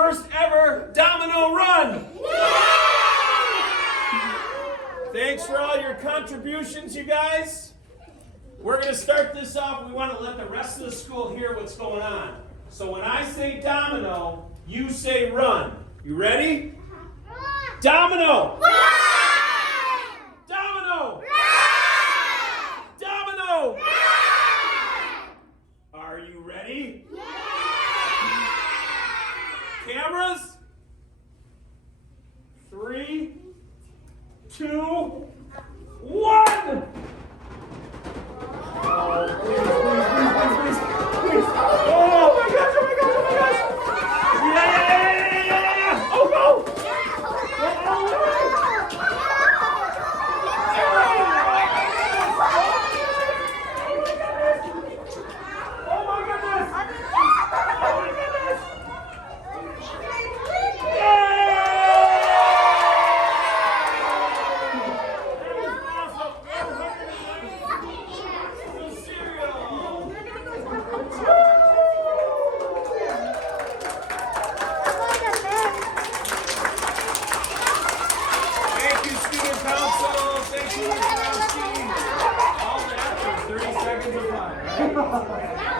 first ever Domino Run. Thanks for all your contributions, you guys. We're going to start this off. We want to let the rest of the school hear what's going on. So when I say domino, you say run. You ready? Domino! Run! Domino! Run! Domino! Run! Are you ready? Yeah! Cameras? 3, 2, 1! Oh, please, please. Oh my gosh, oh my gosh, oh my gosh! Yeah! Oh, go! Oh my goodness! Oh my goodness! Thank you, student council. Thank you, Mr. All that for 30 seconds of fun, right?